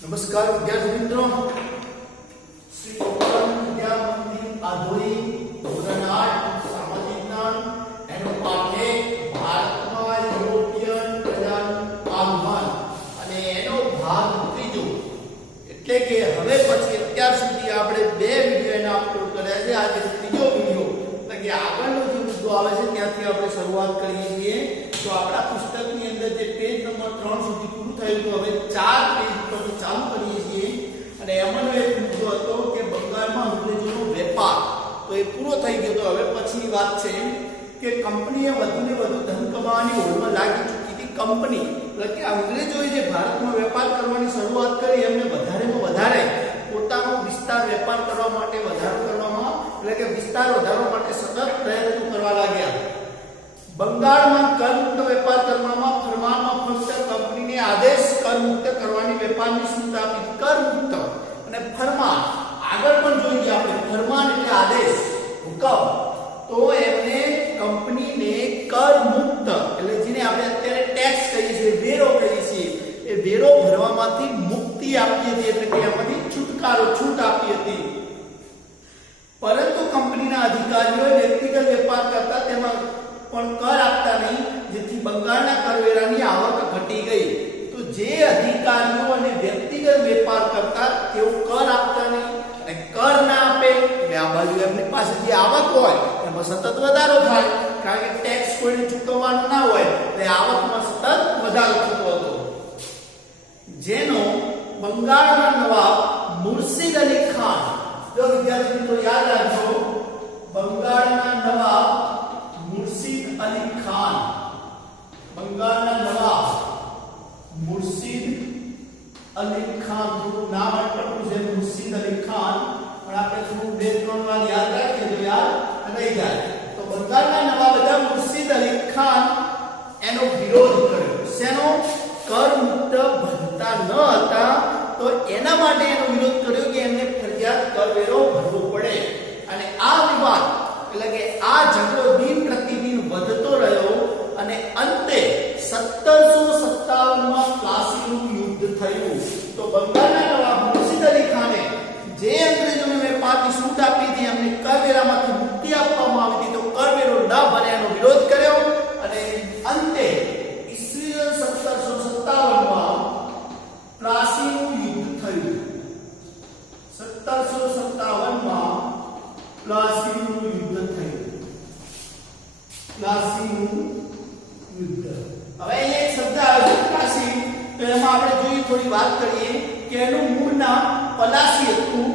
નમસ્કાર વિદ્યાર્થી મિત્રો, શ્રી ગોપાલ વિદ્યા મંદિર આધોઈ ધોરણ 8 સામાજિક વિજ્ઞાન એનો પાઠ 1 ભારતમાં યુરોપિયન પ્રજાનું આગમન અને એનો ભાગ ત્રીજો એટલે કે હવે પછી અત્યાર સુધી આપણે બે વિડિયો એના અપલોડ કર્યા છે. આજે ત્રીજો વિડિયો એટલે કે આગળનો જે મુદ્દો આવે છે ત્યાંથી આપણે શરૂઆત કરીએ છીએ. તો આપણા પુસ્તકની અંદર જે પેજ નંબર 3 સુધી પૂરું થયું તો હવે 4 પેજ પર ચાલુ કરીએ છીએ અને એમાંનો એક મુદ્દો હતો કે બંગાળમાં અંગ્રેજોનો વેપાર. તો એ પૂરો થઈ ગયો. તો હવે પછીની વાત છે કે કંપનીએ વધુને વધુ ધન કમાવાની હોડમાં લાગી ચૂકી હતી. કંપની એટલે કે અંગ્રેજોએ જે ભારતમાં વેપાર કરવાની શરૂઆત કરી એમને વધારેમાં વધારે પોતાનો વિસ્તાર વેપાર કરવા માટે વધારો કરવામાં એટલે કે વિસ્તાર વધારવા માટે સતત પ્રયત્નો કરવા લાગ્યા. બંગાળમાં કરમુક્ત વેપાર કરવામાં ફરમાનમાં ફક્ત કંપનીને આદેશ કરમુક્ત કરવાની વેપારની સૂચના આપી. કરમુક્ત અને ફરમાન આગળ પણ જોઈએ આપણે. ફરમાન એટલે આદેશ, હુકમ. તો એમને કંપનીને કરમુક્ત એટલે જેને આપણે અત્યારે ટેક્સ કહીએ છીએ, વેરો કહીએ છીએ, એ વેરો ભરવામાંથી મુક્તિ આપી હતી એટલે કે એમાંથી છુટકારો, છૂટ આપી હતી. પરંતુ કંપનીના અધિકારીઓ વ્યક્તિગત વેપાર કરતા તેમાં પણ કર આપતા નહીં, જેથી બંગાળના કરવેરાની આવક ઘટી ગઈ. તો જે અધિકારીઓ અને વ્યક્તિગત વેપાર કરતા તેઓ કર આપતા નહીં અને કર ના આપે એટલે આ બાજુ એમની પાસે જે આવક હોય એમાં સતત વધારો થાય, કારણ કે ટેક્સ કોઈને ચૂકવવાનો ના હોય એટલે આવકમાં સતત વધારો થતો હતો. જેનો બંગાળના નવાબ મુર્શિદ અલી ખાન, જો વિદ્યાર્થી મિત્રો યાદ રાખજો, બંગાળના નવાબ મુર્શિદ અલી ખાન, બંગાળના નવાબ મુર્શિદ અલી ખાન, થોડું નામ અટપટું છે મુર્શિદ અલી ખાન, પણ આપણે થોડું 2-3 વાર યાદ રાખીએ તો યાદ રહી જાય. તો બંગાળના નવાબ હતા મુર્શિદ અલી ખાન એનો વિરોધ કર્યો. શેનો? કર મુક્ત ભરતા ન હતા તો એના માટે એનો વિરોધ કર્યો કે એમને ફરજિયાત કરવેરો ભરવો પડે. અને આ વિવાદ એટલે કે આ ઝઘડો દિન પ્રતિદિન વધતો રહ્યો અને અંતે 1757 માં પ્લાસીનું યુદ્ધ થયું. તો બંગાળના નવાબ મુર્શિદ અલી ખાને જે અંગ્રેજોને વેપારની છૂટ આપી હતી એમને કરવેરામાંથી મુક્તિ આપવામાં આવી હતી, તો કરવેરો ન ભરે એનો વિરોધ કર્યો અને અંતે ઈસવીસન 1757 માં પ્લાસીનું યુદ્ધ થયું. 1757 માં પ્લાસીનું યુદ્ધ થયું. પ્લાસીનું યુદ્ધ. હવે એક શબ્દ આવે છે પ્લાસી, તો એમાં આપણે જોઈએ થોડી વાત કરીએ કે એનું મૂળ નામ પલાસી હતું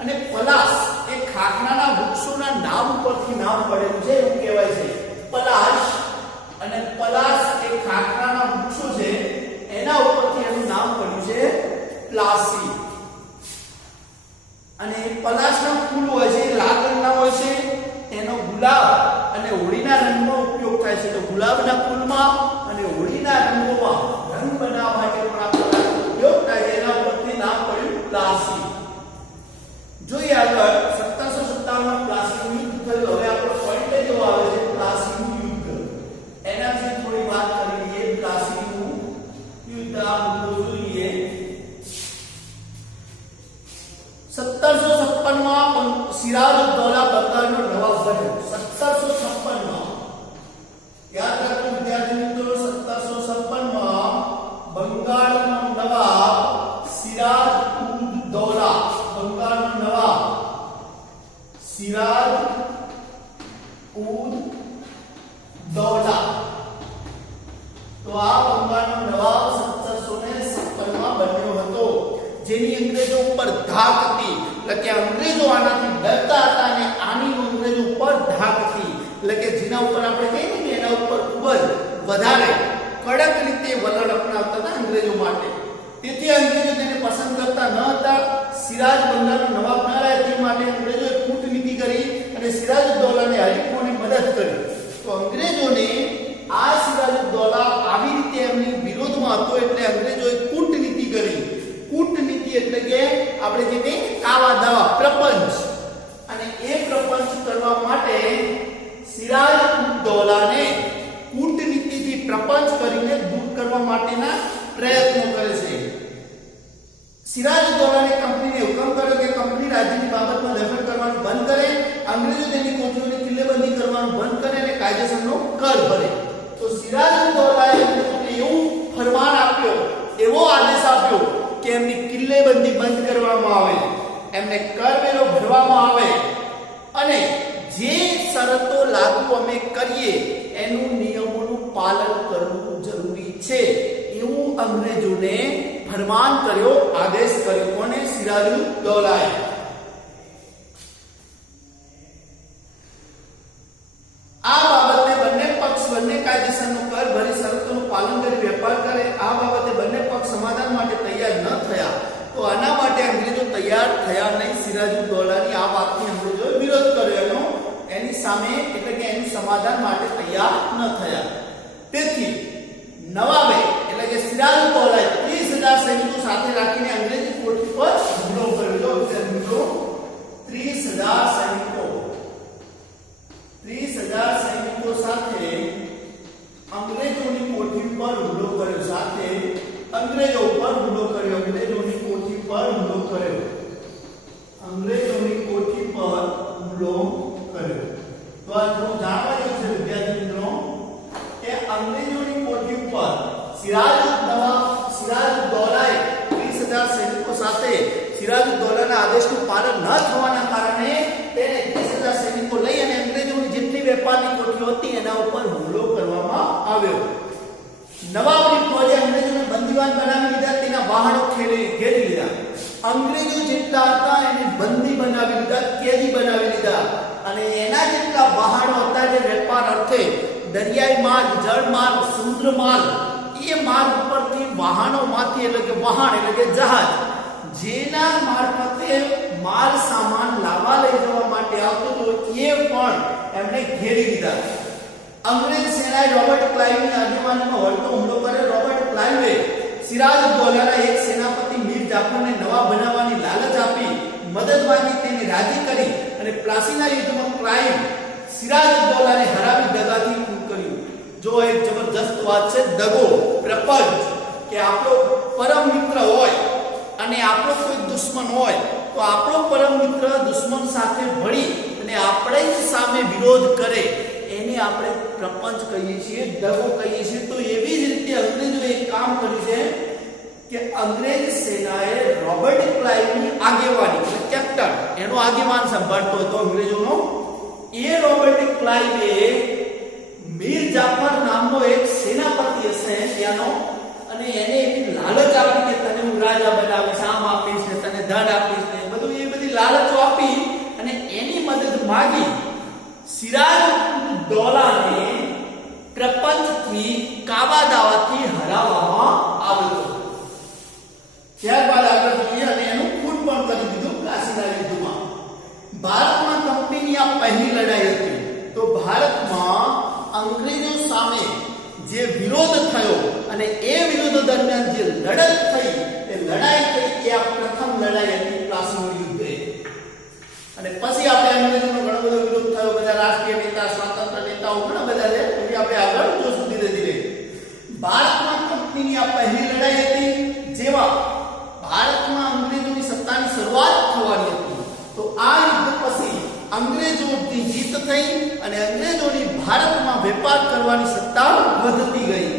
અને પલાસ એ ખાખરાના વૃક્ષોના નામ ઉપરથી નામ પડેલું છે એવું કહેવાય છે. પલાશ અને પલાસ એ ખાખરાના વૃક્ષો છે એના ઉપરથી એનું નામ પડ્યું છે પ્લાસી. અને પલાશના ફૂલ હોય છે લાલ રંગના હોય છે, એનો ગુલાબ અને હોળીના રંગમાં ઉપયોગ થાય છે. તો ગુલાબના ફૂલમાં અને હોળીના રંગોમાં રંગ બનાવવા માટે પણ આ પલાશનો ઉપયોગ થાય છે. એના ઉપરથી નામ પડ્યું પ્લાસી. જોઈએ આગળ 1757 માં પ્લાસીનું યુદ્ધ થયું. હવે આપણો પોઈન્ટ જો આવે છે પ્લાસીનું યુદ્ધ, એના વિશે થોડી વાત કરી લઈએ. પ્લાસીનું યુદ્ધ આ મુદ્દો જોઈએ. 1756 માં સિરાજઉદ્દૌલા બંગાળનો નવાબ બન્યો. 1756 માં યાદ રાખો વિદ્યાર્થી મિત્રો, 1756 માં બંગાળનો નવાબ સિરાજઉદ્દૌલા, બંગાળનો નવાબ સિરાજઉદ્દૌલા, તો આ બંગાળનો નવાબ 1756 માં બન્યો હતો. જેની અંગ્રેજો ઉપર ધાક હતી એટલે કે અંગ્રેજો આનાથી ડરતા હતા અને આની અંગ્રેજો ઉપર ધાક હતી એટલે કે જેના ઉપર આપણે કહીએ ને એના ઉપર ખૂબ જ વધારે કડક રીતે વલણ અપનાવતા હતા અંગ્રેજો માટે. તેથી અંગ્રેજો તેને પસંદ કરતા ન હતા. સિરાજ બંગાળનો નવાબ ન રહે તે માટે અંગ્રેજોએ કૂટનીતિ કરી અને સિરાજઉદ્દૌલાને હરીફોની મદદ કરી. તો અંગ્રેજોને આ સિરાજઉદ્દૌલા આવી રીતે એમની વિરોધમાં હતો એટલે અંગ્રેજોએ કૂટનીતિ કરી. કૂટનીતિ એટલે કે આપણે જે કહીએ ને કાવા દાવા, પ્રપંચ, અને એ પ્રપંચ કરવા માટે સિરાજઉદ્દૌલાને કૂટનીતિથી પ્રપંચ કરીને દૂર કરવા માટેના પ્રયત્નો કરે છે. સિરાજઉદ્દૌલાને કંપનીને હુકમ કર્યો કે કંપની રાજ્યની બાબતમાં દખલ કરવાનું બંધ કરે, અંગ્રેજો તેની કોઠીઓની કિલ્લેબંધી કરવાનું બંધ કરે અને કાયદેસરનો કર ભરે. તો સિરાજઉદ્દૌલાએ અંગ્રેજોને એવું ફરમાન આપ્યો, એવો આદેશ આપ્યો કે એમની કિલ્લેબંધી બંધ કરવામાં આવે, એમને કરવેરો ભરવામાં આવે અને જે શરતો લાગુ અમે કરીએ એનું નિયમોનું પાલન કરવું જરૂરી છે એવું અંગ્રેજોને ફરમાન કર્યો, આદેશ કર્યો. કોને? સિરાજઉદ્દૌલાએ. આ બાબતે બંને પક્ષ બંને કાયદેસરનો કર ભરી શરતોનું પાલન કરી વેપાર કરે. આ બાબતે બંને પક્ષ સમાધાન માટે તૈયાર ન થયા. તો આના માટે અંગ્રેજો તૈયાર થયા નહીં. સિરાજઉદ્દૌલાની આ વાતની અંગ્રેજોએ વિરોધ કર્યો, એની સામે એટલે કે એનું સમાધાન માટે તૈયાર ન થયા. તેથી નવાબે એટલે કે સિરાજઉદ્દૌલાએ 30,000 સૈનિકો સાથે રાખીને અંગ્રેજી કોઠી પર હુમલો કર્યો. 30,000 સૈનિકો સાથે અંગ્રેજોની કોઠી પર હુમલો કર્યો. સાથે અંગ્રેજો પર હુમલો કર્યો. અંગ્રેજોની કોઠી પર હુમલો કર્યો. અંગ્રેજોની કોઠી પર હુમલો કર્યો. તો આ થોડું જાણવા જેવું છે વિદ્યાર્થી મિત્રો કે અંગ્રેજોની કોઠી પર સિરાજઉદ્દૌલાએ 30,000 સૈનિકો સાથે સિરાજઉદ્દૌલાના આદેશનું પાલન ન થવાના કારણે તેને 30,000 સૈનિકો લઈ અને અંગ્રેજોની જેટલી વેપારની કોઠીઓ હતી એના ઉપર હુમલો કરવામાં આવ્યો. નવાબની ફૌજે અંગ્રેજોને બંદીવાન બનાવી લીધા, તેના વાહનો ઘેરી લીધા. અંગ્રેજો જેટલા હતા એને બંદી બનાવી લીધા, કેદી બનાવી લીધા અને એના જેટલા વાહનો હતા જે વેપાર અર્થે દરિયાઈ માર્ગ, જળ માર્ગ, સમુદ્ર માર્ગ, એ માર્ગ ઉપરથી વાહનોમાંથી એટલે કે વહાણ એટલે કે જહાજ જેના મારફતે માલ સામાન લાવવા લઈ જવા માટે આવતો હતો એ પણ એમણે ઘેરી લીધા. અંગ્રેજ સેનાએ રોબર્ટ ક્લાઇવની આગેવાનીમાં વળતો હુમલો કર્યો. રોબર્ટ ક્લાઇવે સિરાજઉદ્દૌલાના એક સેનાપતિ મીર જાફરને નવાબ બનાવવાની લાલચ આપી મદદ માંગી, તેને રાજી કરી અને પ્લાસીના યુદ્ધમાં ક્લાઇવ સિરાજઉદ્દૌલાને હરાવી દગાથી ખૂન કર્યું. જો એક જબરજસ્ત વાત છે, દગો, પ્રપંચ, કે આપણો પરમ મિત્ર હોય અને આપણો કોઈ દુશ્મન હોય તો આપણો પરમ મિત્ર દુશ્મન સાથે ભળી અને આપણે જ સામે વિરોધ કરે એને આપણે પ્રપંચ કહીએ છીએ, દગો કહીએ છીએ. તો એવી જ રીતે અંગ્રેજોએ એક કામ કર્યું છે કે અંગ્રેજ સેનાએ રોબર્ટ ક્લાઇવની આગેવાની એટલે કેપ્ટન એનો આગેવાન સંભાળતો હતો અંગ્રેજોનો. એ રોબર્ટ ક્લાઇવે મીર જાફર નામનો એક સેનાપતિ હશે ત્યાંનો અને એને એવી લાલચ આપી કે તને હું રાજા બનાવીશ, આમ આપીશ ને તને ધન આપીશ ને બધું એ બધી લાલચો આપી અને એની મદદ માંગી સિરાજઉદ્દૌલાને પ્રપંચથી કાવા દાવાથી હરાવવામાં આવ્યો. ત્યારબાદ આગળ જોઈએ અને એનું ખૂન પણ કરી દીધું પ્લાસીના યુદ્ધમાં. ભારતમાં કંપનીની આ પહેલી લડાઈ હતી. તો ભારતમાં અંગ્રેજો સામે જે વિરોધ થયો અને એ વિરોધ દરમિયાન જે લડત થઈ એ લડાઈ થઈ એ આ પ્રથમ લડાઈ હતી પ્લાસીનું યુદ્ધ. અને પછી આપણે અંગ્રેજોનો ઘણો બધો વિરોધ થયો, બધા રાષ્ટ્રીય નેતા, સ્વતંત્ર નેતાઓ ઘણા બધા છે, એ આપણે આગળ જોશું ધીરે ધીરે. ભારતમાં કંપનીની આ પહેલી લડાઈ હતી જેમાં ભારતમાં અંગ્રેજોની સત્તાની શરૂઆત થવાની હતી. તો આ યુદ્ધ પછી અંગ્રેજોની જીત થઈ અને અંગ્રેજોની ભારતમાં વેપાર કરવાની સત્તા વધતી ગઈ.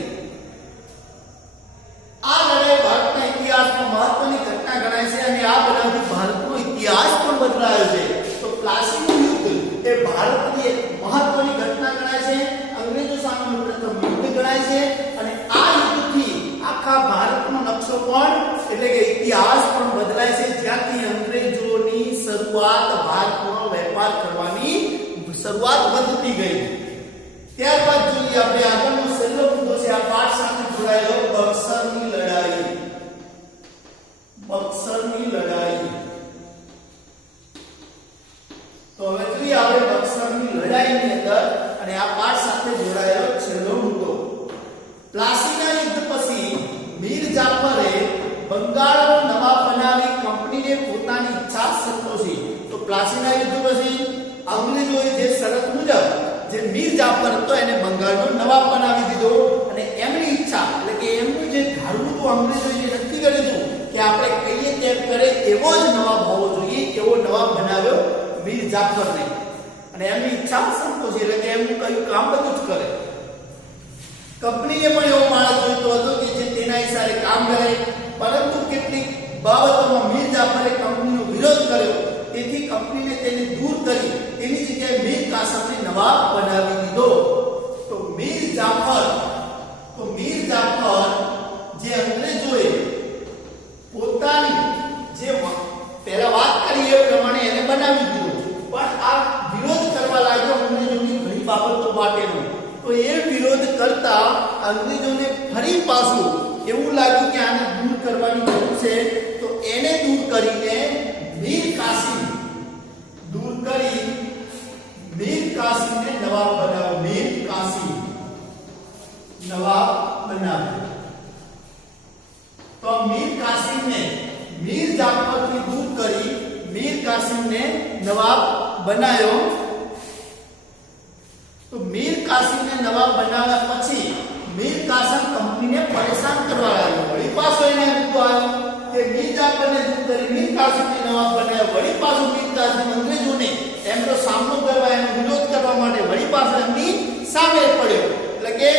આ લડાઈ ભારતના ઇતિહાસમાં મહત્વની ઘટના ગણાય છે અને આ બનાવથી ભારતનો ઇતિહાસ પણ બદલાયો છે. તો પ્લાસીનું યુદ્ધ એ ભારતની એક મહત્વની ઘટના ગણાય છે, અંગ્રેજો સામેનું પ્રથમ યુદ્ધ ગણાય છે અને આ યુદ્ધથી આખા ભારતનો નકશો પણ એટલે કે ઇતિહાસ પણ બદલાય છે. જ્યાંથી અંગ્રેજોની શરૂઆત ભારતમાં વેપાર કરવાની શરૂઆત વધતી ગઈ. ત્યારબાદ જોઈએ આપણે આગળનો છેલ્લો મુદ્દો છે આ પાઠ સાથે જોડાયેલો બક્સરની લડાઈ. બક્સરની લડાઈ. તો હવે જોઈએ આપણે બક્સરની લડાઈની અંદર અને આ પાઠ સાથે જોડાયેલો છેલ્લો મુદ્દો. પ્લાસીના યુદ્ધ પછી મીર જાફરે બંગાળનો નવાબ બનાવી કંપનીને પોતાની ઈચ્છા સંતોષી. તો પ્લાસીના યુદ્ધ પછી અંગ્રેજોએ જે શરત મુજબ જે મીર જાફર હતો એને બંગાળનો નવાબ બનાવી દીધો અને એમની ઈચ્છા એટલે કે એમનું જે ધારવું હતું અંગ્રેજોએ જે નક્કી કર્યું હતું કે આપણે કહીએ તેમ કરે એવો જ નવાબ હોવો જોઈએ, એવો નવાબ બનાવ્યો મીર જાફરને. અને એમની ઈચ્છા સંતોષી એટલે કે એમનું કયું કામ બધું જ કરે. કંપનીને પણ એવો માણસ જોઈતો હતો કે જે તેના ઈશારે કામ કરે, પરંતુ કેટલીક બાબતોમાં મીર જાફરે કંપનીનો વિરોધ કર્યો. તેથી કંપનીને તેને દૂર કરી તેની જગ્યાએ મીર કાસમને નવાબ બનાવી દીધો. તો મીર જાફર જે અંગ્રેજોએ પોતાની જે પહેલા વાત કરી એ પ્રમાણે એને બનાવી દીધો, પણ આ વિરોધ કરવા લાગ્યો અંગ્રેજોની ઘણી બાબતો માટેનો. તો એ વિરોધ કરતા અંગ્રેજોને ફરી પાછું એવું લાગ્યું કે આને દૂર કરવાની જરૂર છે. તો એને દૂર કરીને મીર કાસિમને નવાબ બનાવ્યો. મીર કાસિમ નવાબ બનાવ્યો. તો મીર કાસિમને મીર જાફરથી દૂર કરી મીર કાસિમને નવાબ બનાવ્યો. તો મીર કાસિમને નવાબ બનાવ્યા પછી મીર કાસિમ કંપનીને પરેશાન કરવા લાગ્યો. વળી પાછો એને મુદ્દો આવ્યો કે મીર જાફરને દૂર કરી મીર કાસિમને નવાબ બનાવ્યો. વળી પાછો મીર કાસિમ અંગ્રેજોને એમનો સામનો કરવા, એનો વિરોધ કરવા માટે વળી પાછો એમની સામે પડ્યો. એટલે કે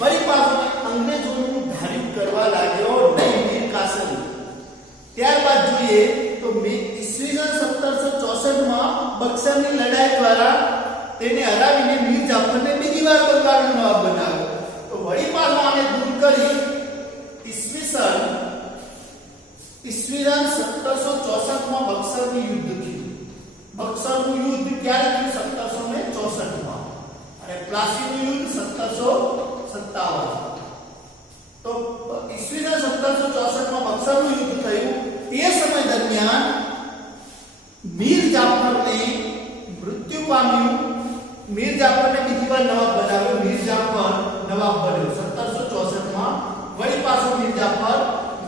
વળી પાછો અંગ્રેજોનું ધાર્યું કરવા લાગ્યો નહીં મીર કાસિમ. ત્યારબાદ જોઈએ તો ઈસવીસન 1764 માં બક્સરની લડાઈ દ્વારા તેને હરાવીને મીર જાફરને બીજી વાર બંગાળનો નવાબ બનાવ્યો. તો વળી પાછો આને દૂર કરી ઈસવીસન 1764 માં બક્સરનું યુદ્ધ થયું. બક્સરનું યુદ્ધ ક્યારે થયું? 1764 માં. અને પ્લાસીનું યુદ્ધ 1757. તો ઈસવીસન 1764 માં બક્સરનું યુદ્ધ થયું. તે સમય દરમિયાન મીર જાફરને મૃત્યુ પામ્યું. મીર જાફરને બીજી વાર નવાબ બનાવ્યો. મીર જાફર નવાબ બન્યો 1764 માં. વળી પાછો મીર જાફર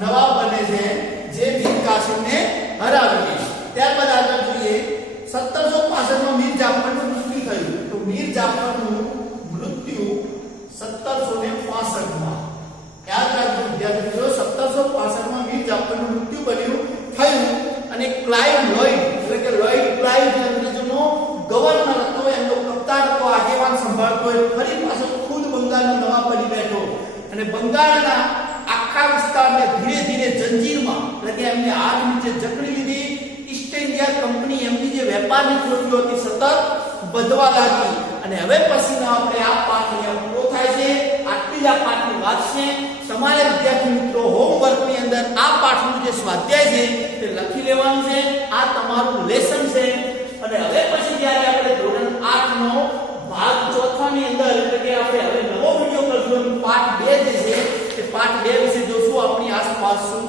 નવાબ બને છે, જે મીર કાસિમને હરાવી. ત્યારબાદ આગળ જોઈએ 1765 માં મીર જાફરનું મૃત્યુ થયું. તો મીર જાફરનું મૃત્યુ 1765 માં. યાદ રાખજો વિદ્યાર્થી મિત્રો, 1765 માં મીર જાફરનું મૃત્યુ થયું. અને ક્લાઇવ લોઇડ એટલે કે લોઇડ ક્લાઇવ જે અંગ્રેજોનો ગવર્નર હતો, એમનો કપ્તાન હતો, આગેવાન સંભાળતો, એ ફરી પાછો ખુદ બંગાળનો નવાબ બની બેઠો. અને બંગાળના આખા વિસ્તારને ધીરે ધીરે જંજીરમાં એટલે કે એમને હાથ નીચે જકડી લીધી. ઈસ્ટ ઇન્ડિયા કંપની એમની જે વેપારની પ્રવૃત્તિઓ હતી સતત વધવા લાગી. અને હવે પછીનો આપણે આ પાઠ અહીંયા પૂરો થાય છે. આટલી જ આ પાઠની વાત છે. તમારે વિદ્યાર્થી મિત્રો હોમવર્કની અંદર આ પાઠનું જે સ્વાધ્યાય છે તે લખી લેવાનું છે. આ તમારું લેસન છે. અને હવે પછી જ્યારે આપણે ધોરણ 8 નો ભાગ ચોથાની અંદર એટલે કે આપણે હવે નવો વિડિયો કરશું. પાઠ 2 જે છે તે પાઠ 2 વિશે જોશું. આપણી આસપાસ શું